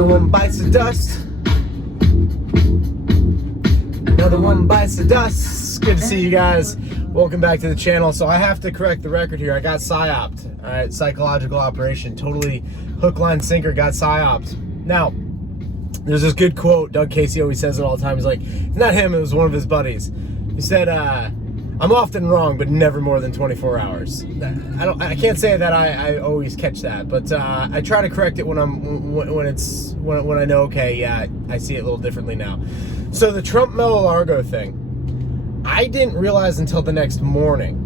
Another one bites the dust. Another one bites the dust. Good to see you guys. Welcome back to the channel. So I have to correct the record here. I got psyoped. All right, psychological operation. Totally hook, line, sinker. Got psyoped. Now, there's this good quote. Doug Casey always says it all the time. He's like, it's not him. It was one of his buddies. He said, "I'm often wrong, but never more than 24 hours." I can't say that I always catch that, but I try to correct it when I know, okay, yeah, I see it a little differently now. So the Trump Mar-a-Lago thing, I didn't realize until the next morning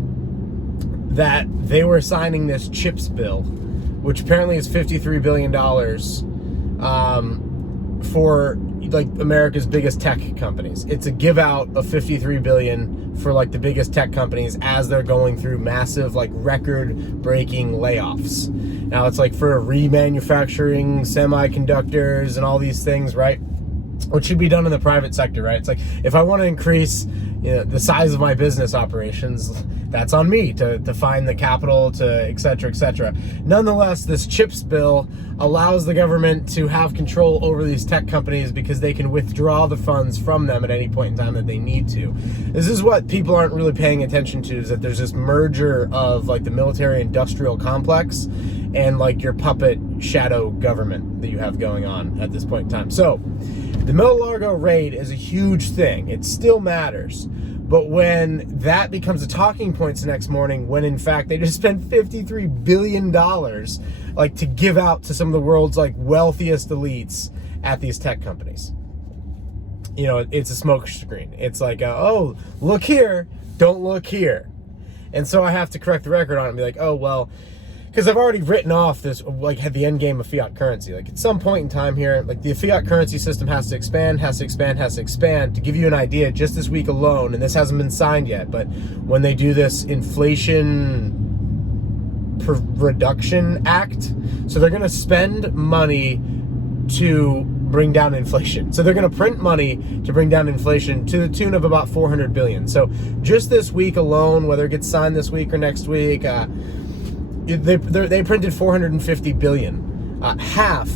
that they were signing this CHIPS bill, which apparently is $53 billion for like America's biggest tech companies. It's a give out of $53 billion for like the biggest tech companies as they're going through massive, like record breaking layoffs. Now it's like for remanufacturing semiconductors and all these things, right? Which should be done in the private sector, right? It's like, if I want to increase, the size of my business operations, that's on me to find the capital, to et cetera, et cetera. Nonetheless, this CHIPS bill allows the government to have control over these tech companies because they can withdraw the funds from them at any point in time that they need to. This is what people aren't really paying attention to, is that there's this merger of like the military industrial complex and like your puppet shadow government that you have going on at this point in time. So the Mar-a-Lago raid is a huge thing. It still matters. But when that becomes a talking point the next morning, when in fact they just spent $53 billion like to give out to some of the world's like wealthiest elites at these tech companies. It's a smoke screen. It's like, oh, look here, don't look here. And so I have to correct the record on it and be like, oh, well, because I've already written off this, like, had the end game of fiat currency. Like, at some point in time here, like, the fiat currency system has to expand. To give you an idea, just this week alone, and this hasn't been signed yet, but when they do this Inflation Reduction Act, so they're going to spend money to bring down inflation. So they're going to print money to bring down inflation to the tune of about $400 billion. So just this week alone, whether it gets signed this week or next week, they printed $450 billion, half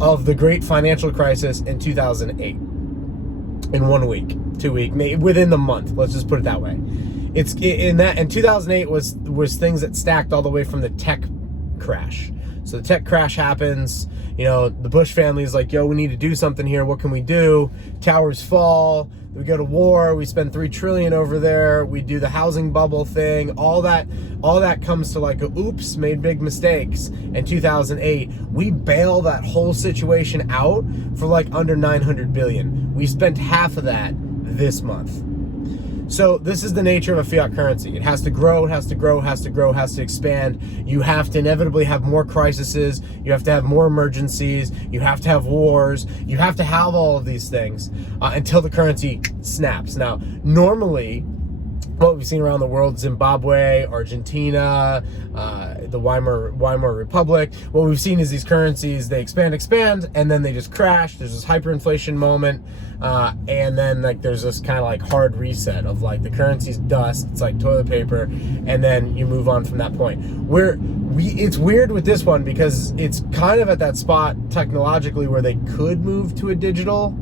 of the great financial crisis in 2008, in 1 week, 2 weeks, within the month. Let's just put it that way. And 2008 was things that stacked all the way from the tech crash. So the tech crash happens. The Bush family is like, yo, we need to do something here. What can we do? Towers fall. We go to war. We spend $3 trillion over there. We do the housing bubble thing. All that comes to like, oops, made big mistakes. In 2008, we bail that whole situation out for like under $900 billion. We spent half of that this month. So this is the nature of a fiat currency. It has to grow, it has to grow, has to expand. You have to inevitably have more crises. You have to have more emergencies. You have to have wars. You have to have all of these things until the currency snaps. Now, normally, what we've seen around the world, Zimbabwe, Argentina, the Weimar Republic, what we've seen is these currencies, they expand, and then they just crash. There's this hyperinflation moment, and then like there's this kind of like hard reset of like the currency's dust. It's like toilet paper, and then you move on from that point. It's weird with this one because it's kind of at that spot technologically where they could move to a digital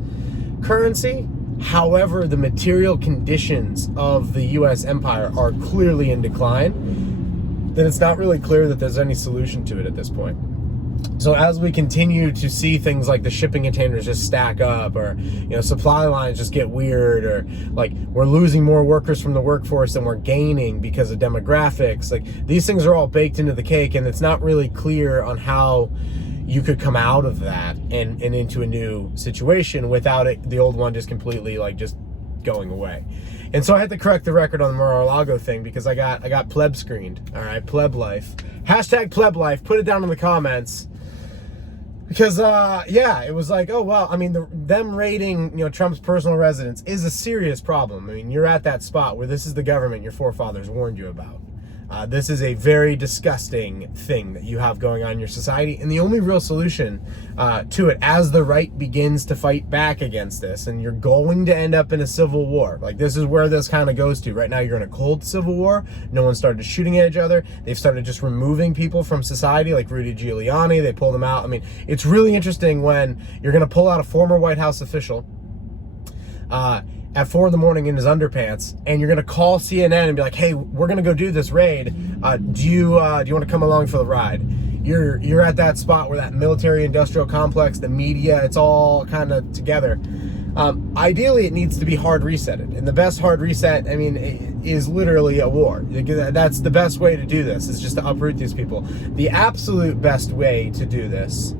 currency. However, the material conditions of the U.S. empire are clearly in decline. Then it's not really clear that there's any solution to it at this point. So as we continue to see things like the shipping containers just stack up, or supply lines just get weird, or like we're losing more workers from the workforce than we're gaining because of demographics, like these things are all baked into the cake, and it's not really clear on how you could come out of that and into a new situation without the old one just completely like just going away. And so I had to correct the record on the Mar-a-Lago thing because I got pleb screened. All right, pleb life. Hashtag pleb life. Put it down in the comments. Because it was like, oh well, I mean, them raiding Trump's personal residence is a serious problem. I mean, you're at that spot where this is the government your forefathers warned you about. This is a very disgusting thing that you have going on in your society, and the only real solution to it, as the right begins to fight back against this, and you're going to end up in a civil war. Like, this is where this kind of goes to. Right now, you're in a cold civil war. No one started shooting at each other. They've started just removing people from society, like Rudy Giuliani. They pulled them out. I mean, it's really interesting when you're going to pull out a former White House official at 4 in the morning in his underpants, and you're gonna call CNN and be like, "Hey, we're gonna go do this raid. Do you want to come along for the ride?" You're at that spot where that military-industrial complex, the media, it's all kind of together. Ideally, it needs to be hard resetted, and the best hard reset, I mean, is literally a war. That's the best way to do this. Is just to uproot these people. The absolute best way to do this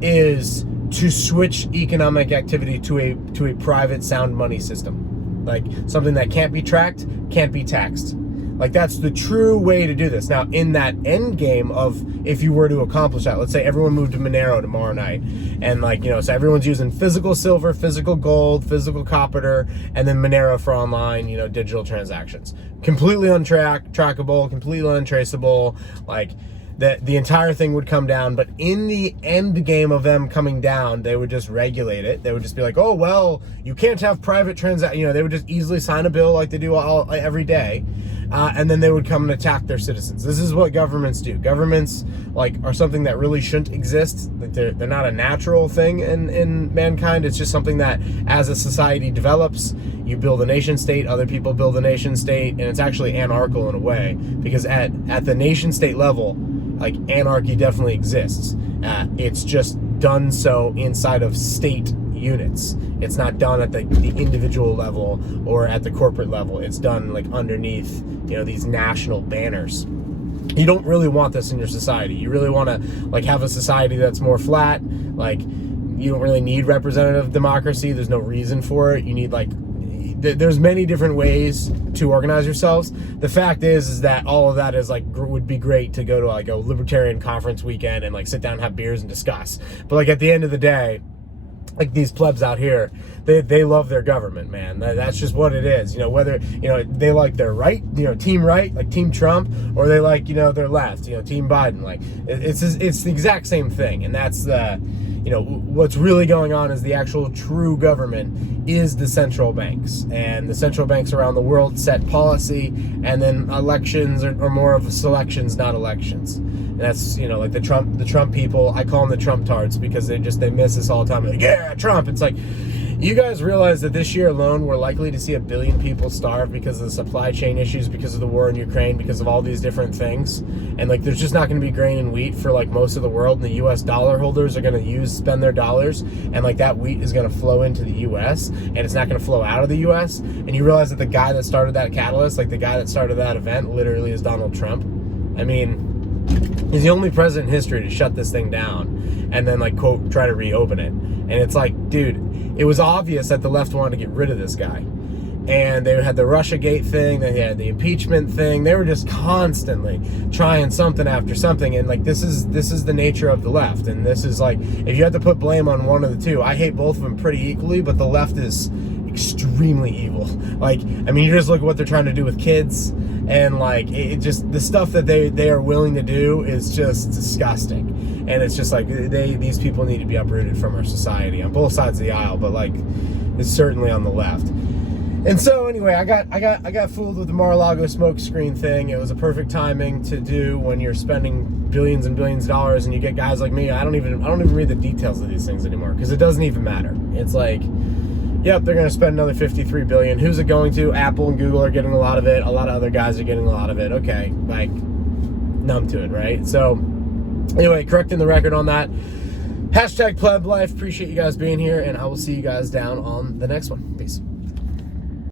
is to switch economic activity to a private sound money system, like something that can't be tracked, can't be taxed. Like, that's the true way to do this. Now, in that end game of, if you were to accomplish that, let's say everyone moved to Monero tomorrow night, and so everyone's using physical silver, physical gold, physical copper, and then Monero for online, digital transactions. Completely trackable, completely untraceable, like, that the entire thing would come down. But in the end game of them coming down, they would just regulate it. They would just be like, oh, well, you can't have private transactions. They would just easily sign a bill like they do every day. And then they would come and attack their citizens. This is what governments do. Governments, are something that really shouldn't exist. They're not a natural thing in mankind. It's just something that, as a society develops, you build a nation state, other people build a nation state, and it's actually anarchical in a way, because at the nation state level, like, anarchy definitely exists. It's just done so inside of state units. It's not done at the individual level or at the corporate level. It's done like underneath, these national banners. You don't really want this in your society. You really want to have a society that's more flat. Like, you don't really need representative democracy. There's no reason for it. You need there's many different ways to organize yourselves. The fact is that all of that is would be great to go to a libertarian conference weekend and sit down and have beers and discuss. But at the end of the day, these plebs out here, they love their government, man. That's just what it is. Whether they like their right, team right, like Team Trump, or they like their left, Team Biden. It's the exact same thing, and that's the what's really going on is the actual true government is the central banks, and the central banks around the world set policy, and then elections are more of selections, not elections. And that's the Trump people. I call them the Trump tards because they miss us all the time. Yeah, Trump. It's like, you guys realize that this year alone we're likely to see 1 billion people starve because of the supply chain issues, because of the war in Ukraine, because of all these different things. And there's just not going to be grain and wheat for most of the world, and the US dollar holders are going to spend their dollars, and that wheat is going to flow into the US, and it's not going to flow out of the US. And you realize that the guy that started that catalyst, the guy that started that event, literally is Donald Trump. I mean, he's the only president in history to shut this thing down and then quote try to reopen it. And it's dude, it was obvious that the left wanted to get rid of this guy. And they had the Russiagate thing, they had the impeachment thing. They were just constantly trying something after something. And this is the nature of the left. And this is if you had to put blame on one of the two, I hate both of them pretty equally, but the left is extremely evil. You just look at what they're trying to do with kids, and it just, the stuff that they are willing to do is just disgusting. And it's just these people need to be uprooted from our society on both sides of the aisle, but it's certainly on the left. And so anyway, I got fooled with the Mar-a-Lago smoke screen thing. It was a perfect timing to do when you're spending billions and billions of dollars, and you get guys like me. I don't even read the details of these things anymore, because it doesn't even matter. It's yep, they're going to spend another $53 billion. Who's it going to? Apple and Google are getting a lot of it. A lot of other guys are getting a lot of it. Okay, numb to it, right? So anyway, correcting the record on that. #pleb life. Appreciate you guys being here, and I will see you guys down on the next one. Peace.